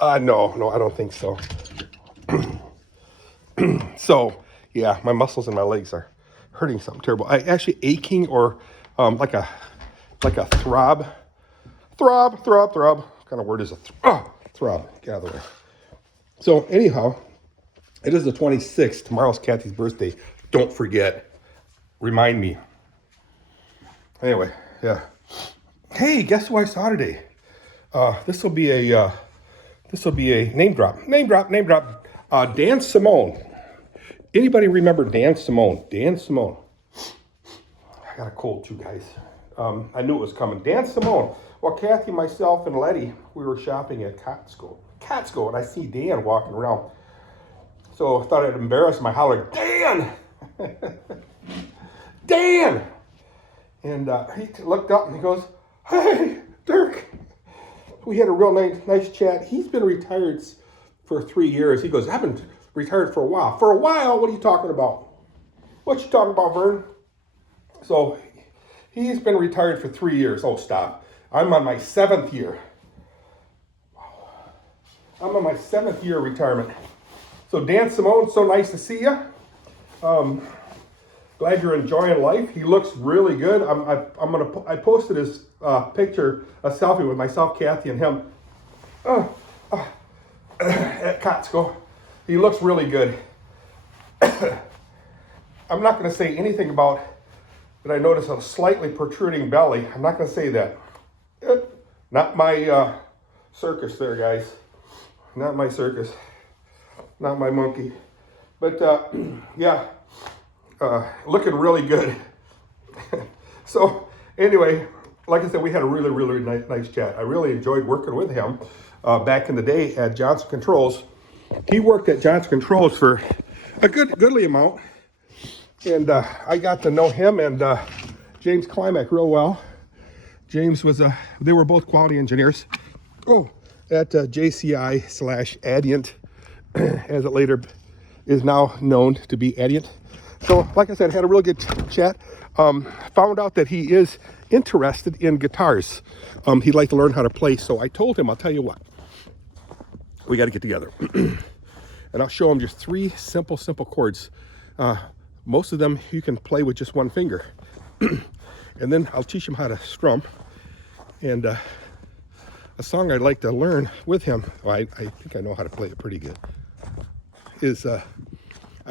No, I don't think so. So, yeah, my muscles in my legs are hurting something terrible. I actually aching or like a throb. Throb. What kind of word is a throb? Get out of the way. So anyhow, it is the 26th. Tomorrow's Kathy's birthday. Don't forget. Remind me. Anyway, yeah. Hey, guess who I saw today? This will be a name drop. Dan Simone. Anybody remember Dan Simone? Dan Simone. I got a cold too, guys. I knew it was coming. Dan Simone. Well, Kathy, myself, and Letty, we were shopping at Costco, and I see Dan walking around. So I thought I'd embarrass him. I hollered, Dan! Dan! And he looked up and he goes, hey, Dirk. We had a real nice chat. He's been retired for 3 years. He goes, I've been retired for a while. For a while? What are you talking about? What you talking about, Vern? So he's been retired for 3 years. Oh, stop. I'm on my 7th year. I'm on my 7th year of retirement. So Dan Simone, so nice to see you. Glad you're enjoying life. He looks really good. I posted his picture, a selfie with myself, Kathy, and him at Costco. He looks really good. I'm not going to say anything about that. I notice a slightly protruding belly. I'm not going to say that. Not my circus there, guys. Not my circus. Not my monkey. But yeah, looking really good. So anyway, like I said, we had a really nice chat. I really enjoyed working with him back in the day at Johnson Controls. He worked at Johnson Controls for a goodly amount. And I got to know him and James Climack real well. James was they were both quality engineers. At JCI/Adient, as it later is now known to be Adient. So, like I said, had a real good chat. Found out that he is interested in guitars. He'd like to learn how to play. So I told him, I'll tell you what, we got to get together. And I'll show him just 3 simple chords. Most of them you can play with just one finger. And then I'll teach him how to strum. And a song I'd like to learn with him, well, I think I know how to play it pretty good, is I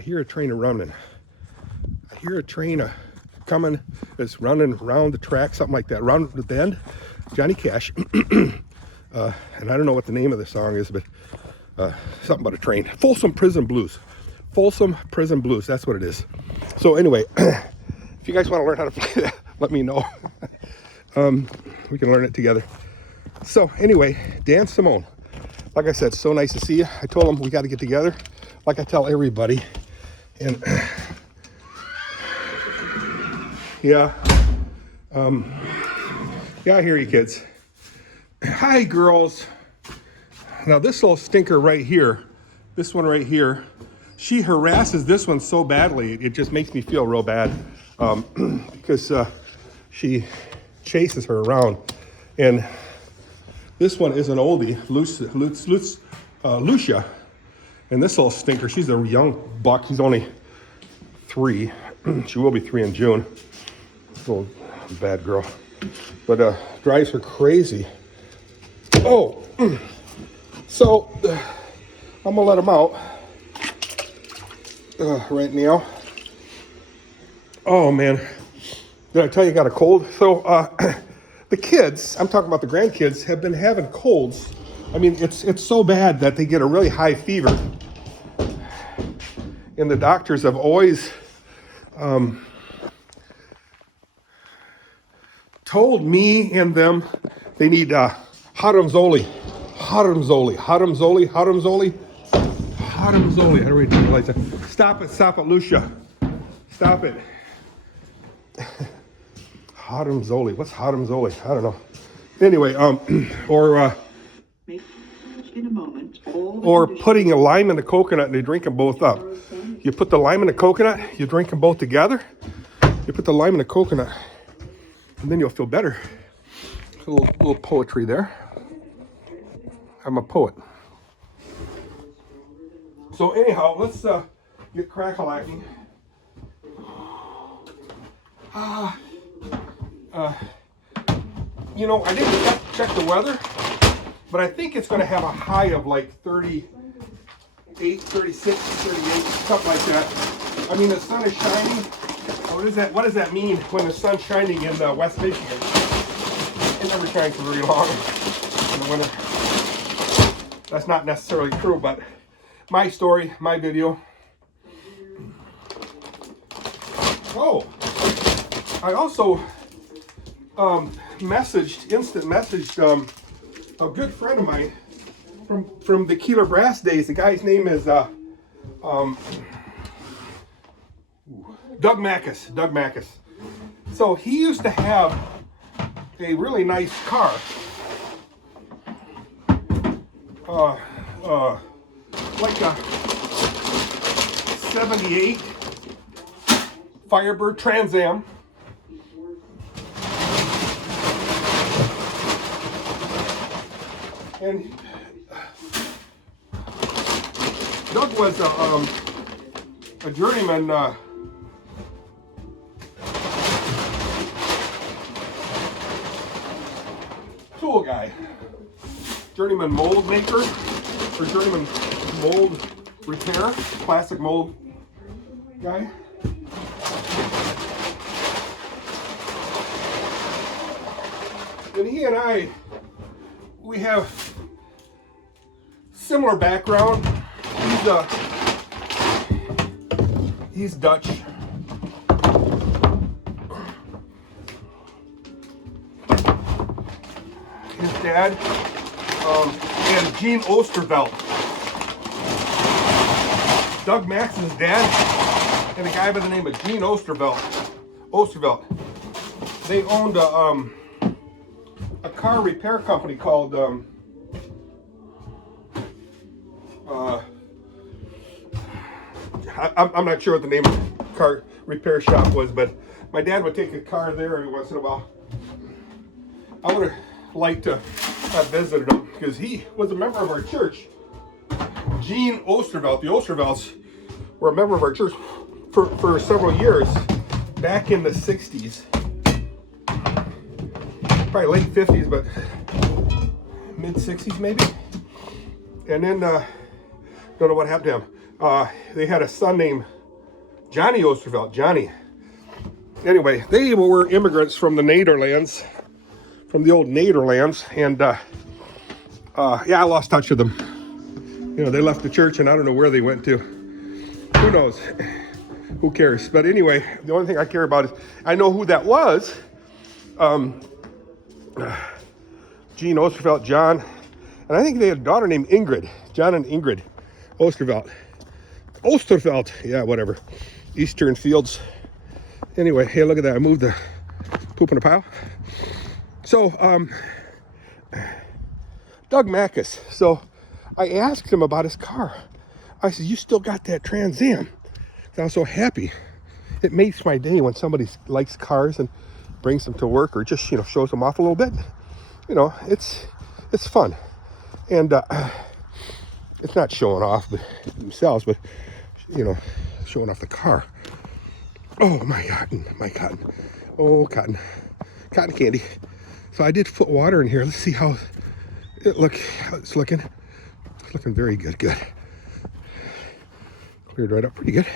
hear a train a-running. I hear a train coming, it's running around the track, something like that, around the bend. Johnny Cash. And I don't know what the name of the song is, but something about a train. Folsom Prison Blues. That's what it is. So anyway, if you guys want to learn how to play that, let me know. We can learn it together. So anyway, Dan Simone, like I said, so nice to see you. I told him we got to get together, like I tell everybody. And yeah, I hear you kids. Hi girls. Now this little stinker right here, this one right here, she harasses this one so badly, it just makes me feel real bad, because she chases her around. And this one is an oldie, Lucia. And this little stinker, she's a young buck. She's only 3. She will be 3 in June. Little bad girl. But drives her crazy. Oh, so I'm gonna let him out right now. Oh man, did I tell you I got a cold? So the kids, I'm talking about the grandkids, have been having colds. I mean, it's so bad that they get a really high fever. And the doctors have always told me and them they need Haramzoli. How do I read that? Stop it, Lucia. Stop it. Haramzoli. What's Haramzoli? I don't know. Anyway, or putting a lime in a coconut and you drink them both up. You put the lime in the coconut, you drink them both together. You put the lime in the coconut, and then you'll feel better. A little poetry there. I'm a poet. So anyhow, let's get crack-a-lacking. You know, I didn't check the weather, but I think it's going to have a high of like 38, 36, 38, something like that. I mean, the sun is shining. What is that? What does that mean when the sun's shining in West Michigan? It never shines for very long in the winter. That's not necessarily true, but my story, my video. Oh, I also instant messaged a good friend of mine from the Keeler Brass days. The guy's name is Doug Mackus. Doug Mackus. So he used to have a really nice car. Like a 78 Firebird Trans Am. And Doug was a journeyman tool guy, journeyman mold maker, or journeyman mold repair, plastic mold guy. And he and I, we have similar background. He's Dutch. His dad and Gene Oosterveld. Doug Max's dad and a guy by the name of Gene Oosterveld. They owned a car repair company called I'm not sure what the name of the car repair shop was, but my dad would take a car there every once in a while. I would have liked to have visited him because he was a member of our church. Gene Oosterveld, the Oostervelds were a member of our church for several years back in the 60s. Probably late 50s, but mid 60s maybe. And then, don't know what happened to him. They had a son named Johnny Oosterveld. Johnny. Anyway, they were immigrants from the Nederlands, from the old Nederlands, and yeah, I lost touch with them. You know, they left the church, and I don't know where they went to. Who knows? Who cares? But anyway, the only thing I care about is I know who that was. Gene Oosterveld, John, and I think they had a daughter named Ingrid. John and Ingrid Oosterveld. Yeah, whatever. Eastern Fields. Anyway, hey, look at that. I moved the poop in a pile. So, Doug Mackus. So, I asked him about his car. I said, you still got that Trans Am? I was so happy. It makes my day when somebody likes cars and brings them to work or just, you know, shows them off a little bit. You know, it's fun. And it's not showing off themselves, but, you know, showing off the car. Oh, my cotton. Oh, cotton candy. So I did put water in here. Let's see how it's looking. It's looking very good. Cleared right up pretty good.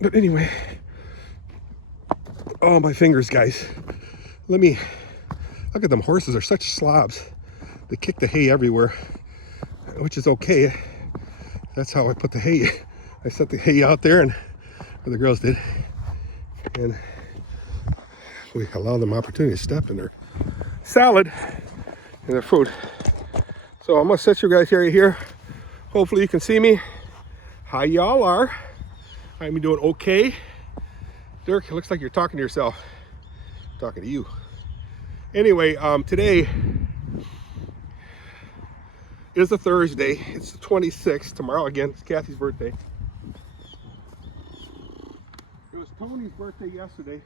But anyway, oh, my fingers, guys. Let me look at them. Horses are such slobs. They kick the hay everywhere, which is okay. That's how I put the hay. I set the hay out there, and or the girls did, and we allow them opportunity to step in their salad and their food. So I'm gonna set you guys here. Hopefully you can see me. How y'all are? I'm doing okay. Dirk, it looks like you're talking to yourself. I'm talking to you. Anyway, today is a Thursday. It's the 26th. Tomorrow, again, it's Kathy's birthday. It was Tony's birthday yesterday.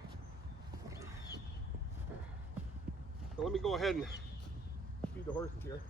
So let me go ahead and feed the horses here.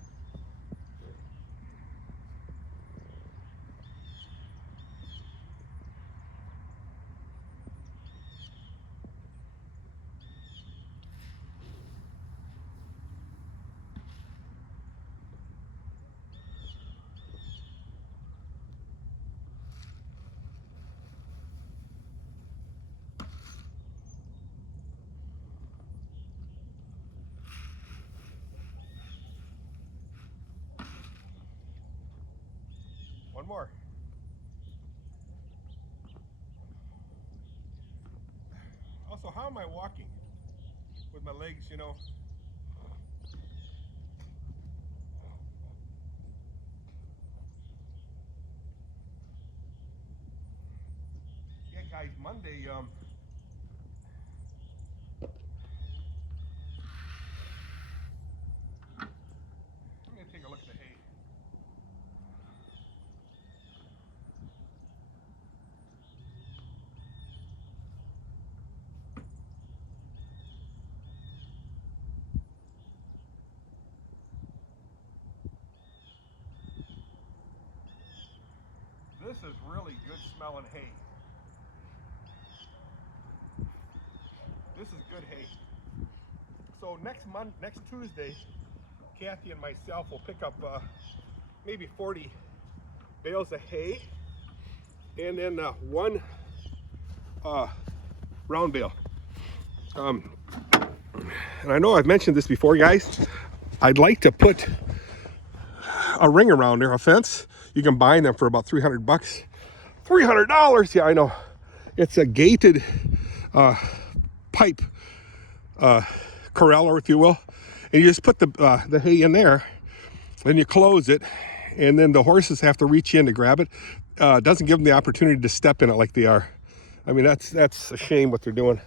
One more. Also, how am I walking? With my legs, you know. Yeah, guys, Monday, I'm gonna take a look at the hay. This is really good smelling hay. This is good hay. So next Tuesday, Kathy and myself will pick up maybe 40 bales of hay, and then one round bale. And I know I've mentioned this before, guys. I'd like to put a ring around there, a fence. You can buy them for about $300. $300, yeah, I know. It's a gated pipe corral, if you will, and you just put the hay in there, then you close it, and then the horses have to reach in to grab it. Doesn't give them the opportunity to step in it like they are. I mean, that's a shame what they're doing.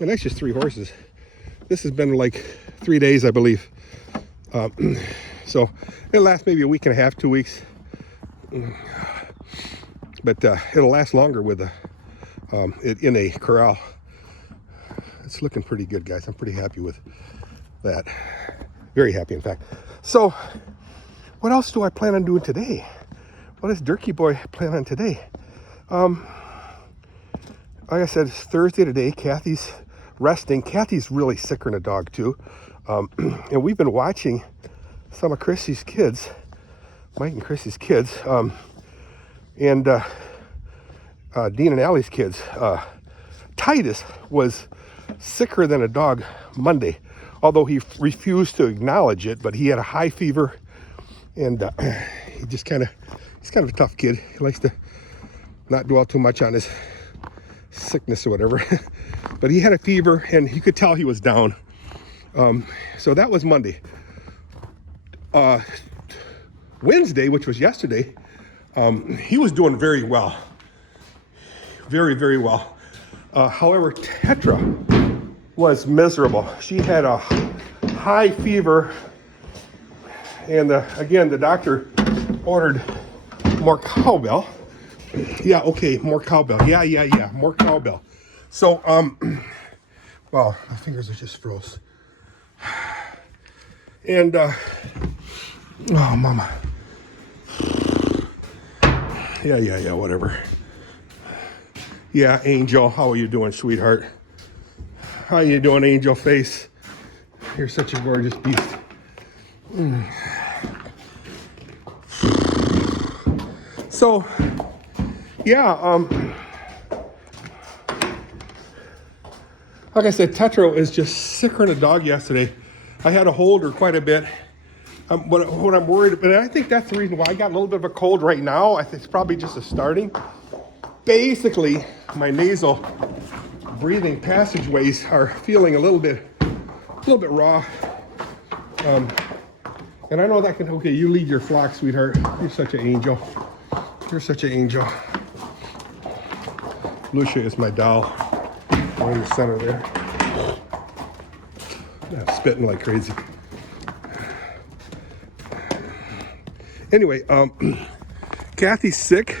And that's just 3 horses. This has been like 3 days, I believe. So it'll last maybe a week and a half, 2 weeks. But it'll last longer with it in a corral. It's looking pretty good, guys. I'm pretty happy with that. Very happy, in fact. So what else do I plan on doing today? What does Dirky Boy plan on today? Like I said, it's Thursday today. Kathy's resting. Kathy's really sicker than a dog, too. And we've been watching some of Chrissy's kids, Mike and Chrissy's kids, and Dean and Allie's kids. Titus was sicker than a dog Monday, although he refused to acknowledge it, but he had a high fever, and he's kind of a tough kid. He likes to not dwell too much on his sickness or whatever. But he had a fever, and you could tell he was down. So that was Monday. Wednesday, which was yesterday, he was doing very well. Very, very well. However, Tetra was miserable. She had a high fever, and again, the doctor ordered more cowbell. Yeah, okay, more cowbell. Yeah, more cowbell. So, well, my fingers are just froze. And, oh, mama. Yeah, whatever. Yeah, Angel, how are you doing, sweetheart? How you doing, Angel Face? You're such a gorgeous beast. So, yeah, like I said, Tetra is just sicker than a dog yesterday. I had to hold her quite a bit. What I'm worried about, and I think that's the reason why I got a little bit of a cold right now. I think it's probably just a starting. Basically, my nasal breathing passageways are feeling a little bit raw. And I know that can, okay, you lead your flock, sweetheart. You're such an angel. You're such an angel. Lucia is my doll. Right in the center there. I'm spitting like crazy. Anyway, Kathy's sick.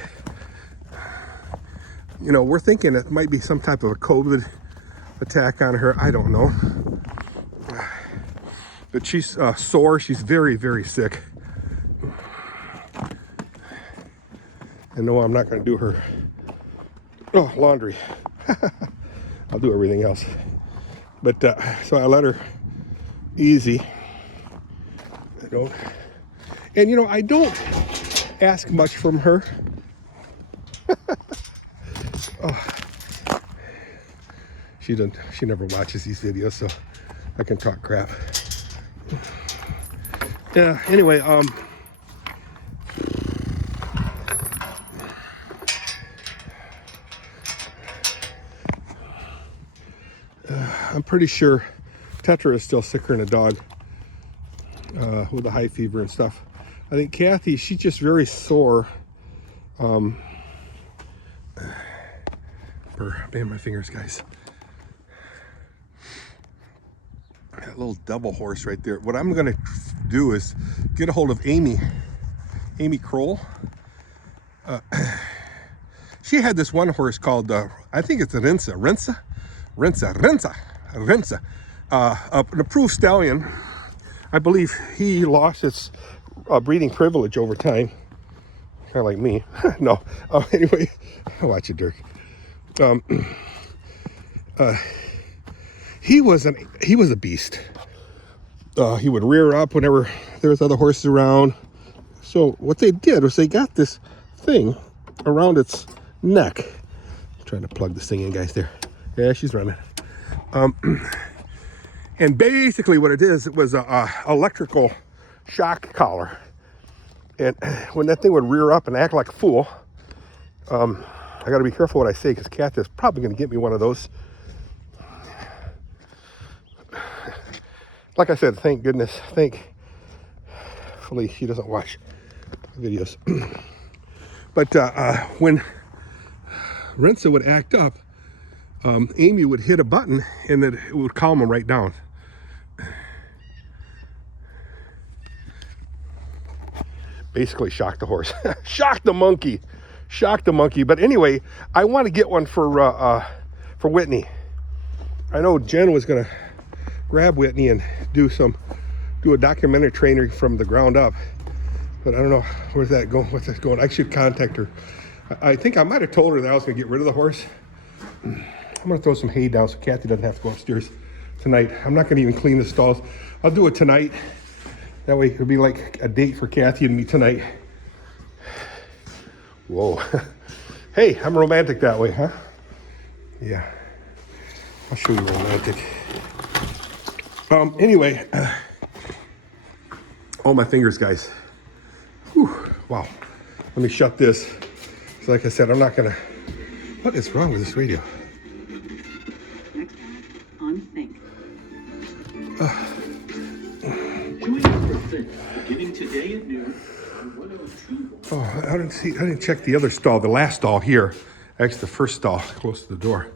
You know, we're thinking it might be some type of a COVID attack on her. I don't know. But she's sore. She's very, very sick. And no, I'm not going to do her laundry. I'll do everything else. But so I let her easy. I don't. And you know, I don't ask much from her. She never watches these videos, so I can talk crap. Yeah, anyway, pretty sure Tetra is still sicker than a dog with the high fever and stuff. I think Kathy, she's just very sore. Man, my fingers, guys. That little double horse right there. What I'm gonna do is get a hold of Amy Kroll. She had this one horse called, I think it's a Rinsa, an approved stallion. I believe he lost its breeding privilege over time. Kind of like me. No. Anyway, watch it, Dirk. He was a beast. He would rear up whenever there was other horses around. So what they did was they got this thing around its neck. I'm trying to plug this thing in, guys. There. Yeah, she's running. And basically what it is, it was a electrical shock collar. And when that thing would rear up and act like a fool, I got to be careful what I say because Kath is probably going to get me one of those. Like I said, thank goodness, thankfully she doesn't watch videos. But when Rinsa would act up, Amy would hit a button and then it would calm him right down. Basically shock the horse. Shock the monkey. But anyway, I want to get one for Whitney. I know Jen was gonna grab Whitney and do a documentary training from the ground up, but I don't know where's that going. What's that going? I should contact her. I think I might have told her that I was gonna get rid of the horse. I'm gonna throw some hay down so Kathy doesn't have to go upstairs tonight. I'm not gonna even clean the stalls. I'll do it tonight. That way it'll be like a date for Kathy and me tonight. Whoa. Hey, I'm romantic that way, huh? Yeah. I'll show you romantic. Anyway, oh, my fingers, guys. Whew, wow. Let me shut this. So like I said, I'm not gonna, what is wrong with this radio? Next, on sync. Join us for Sync, beginning today at noon. Oh, I didn't check the other stall, the last stall here. Actually, the first stall close to the door.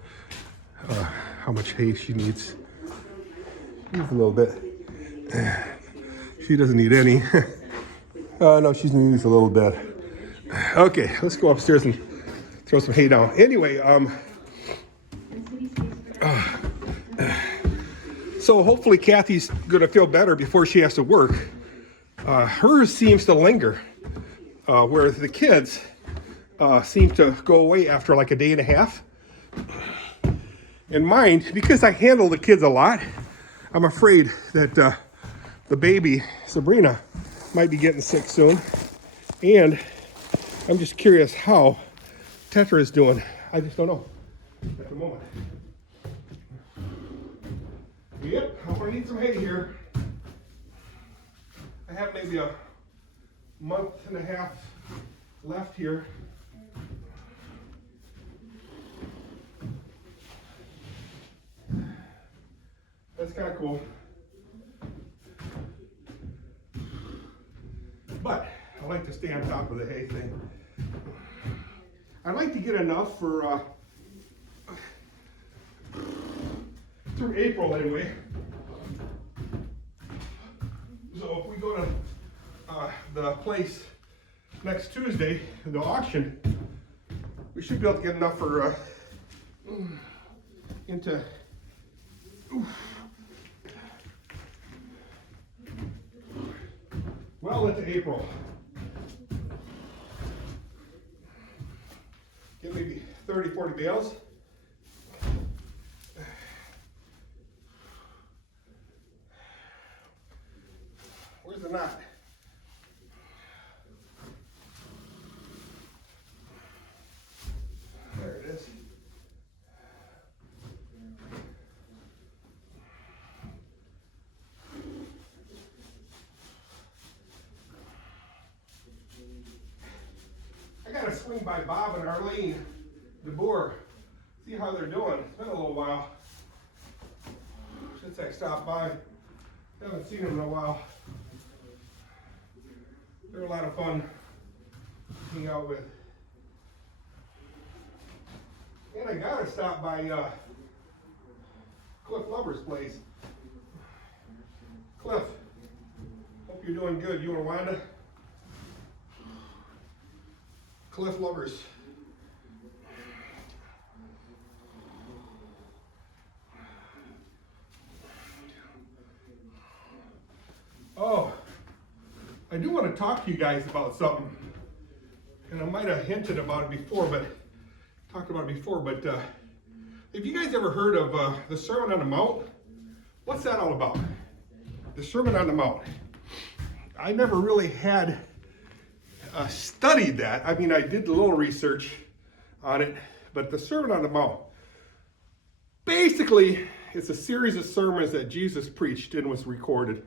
How much hay she needs. Needs a little bit. She doesn't need any. No, she needs a little bit. Okay, let's go upstairs and throw some hay down. Anyway, so hopefully Kathy's gonna feel better before she has to work. Hers seems to linger, where the kids seem to go away after like a day and a half. And mine, because I handle the kids a lot, I'm afraid that the baby, Sabrina, might be getting sick soon. And I'm just curious how Tetra is doing. I just don't know at the moment. Yep, I'm gonna need some hay here. I have maybe a month and a half left here. That's kind of cool. But I like to stay on top of the hay thing. I'd like to get enough for through April anyway. So if we go to the place next Tuesday, the auction, we should be able to get enough for into well into April. Get maybe 30, 40 bales. Where's the knot? There it is. I gotta swing by Bob and Arlene DeBoer, see how they're doing. It's been a little while. since I stopped by. Haven't seen them in a while. They're a lot of fun to hang out with. And I gotta stop by Cliff Lover's place. Cliff, hope you're doing good. You and Wanda? Cliff Lovers. Oh, I do want to talk to you guys about something. And I might have hinted about it before, but have you guys ever heard of the Sermon on the Mount? What's that all about? The Sermon on the Mount. I never really had studied that. I mean, I did a little research on it, but the Sermon on the Mount, basically, it's a series of sermons that Jesus preached and was recorded.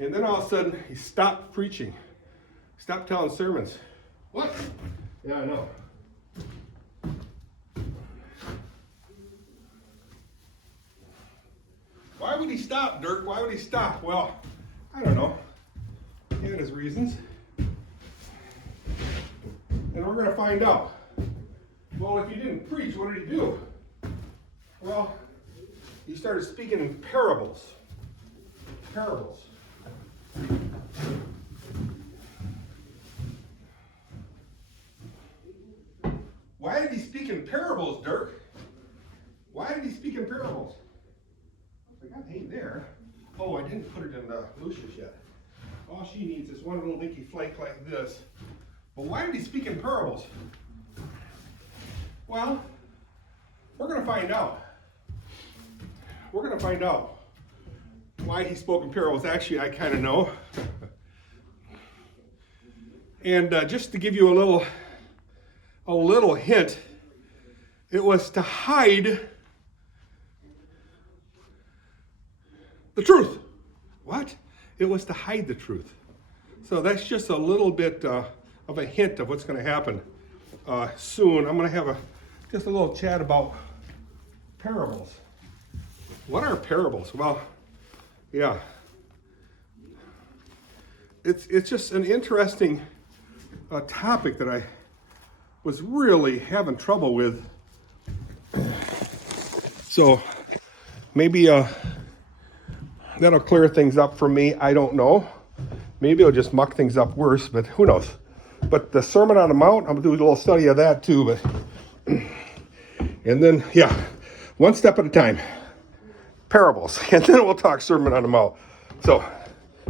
And then all of a sudden, he stopped preaching, stopped telling sermons. What? Yeah, I know. Why would he stop, Dirk? Why would he stop? Well, I don't know. He had his reasons. And we're going to find out. Well, if he didn't preach, what did he do? Well, he started speaking in parables. Parables. Why did he speak in parables, Dirk? Why did he speak in parables? I got hay there. Oh, I didn't put it in Lucius yet. All she needs is one little dinky flake like this. But why did he speak in parables? Well, we're going to find out. We're going to find out why he spoke in parables. Actually, I kind of know. And just to give you a little hint, it was to hide the truth. What? It was to hide the truth. So that's just a little bit of a hint of what's going to happen soon. I'm going to have just a little chat about parables. What are parables? Well, yeah, it's just an interesting topic that I was really having trouble with. So maybe that'll clear things up for me. I don't know. Maybe it'll just muck things up worse, but who knows? But the Sermon on the Mount, I'm gonna do a little study of that too. But and then, yeah, one step at a time. Parables, and then we'll talk Sermon on the Mount. So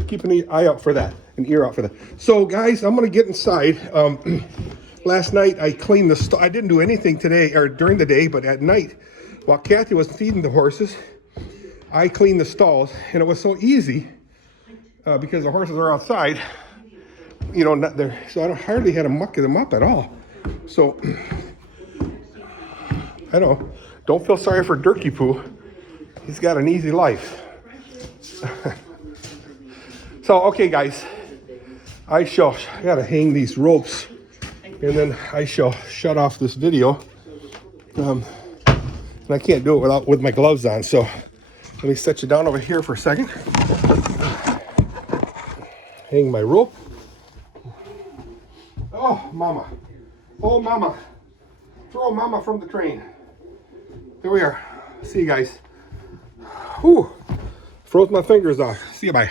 keep an eye out for that, an ear out for that. So guys, I'm gonna get inside. Last night I cleaned the I didn't do anything today or during the day, but at night while Kathy was feeding the horses, I cleaned the stalls, and it was so easy because the horses are outside, you know, not there, so I hardly had to muck them up at all. So I don't feel sorry for Dirky Poo. He's got an easy life. So, okay, guys, I gotta hang these ropes, and then I shall shut off this video. And I can't do it with my gloves on, so let me set you down over here for a second. Hang my rope. Oh, mama. Oh, mama. Throw mama from the train. Here we are. See you guys. Whew. Froze my fingers off. See you, bye.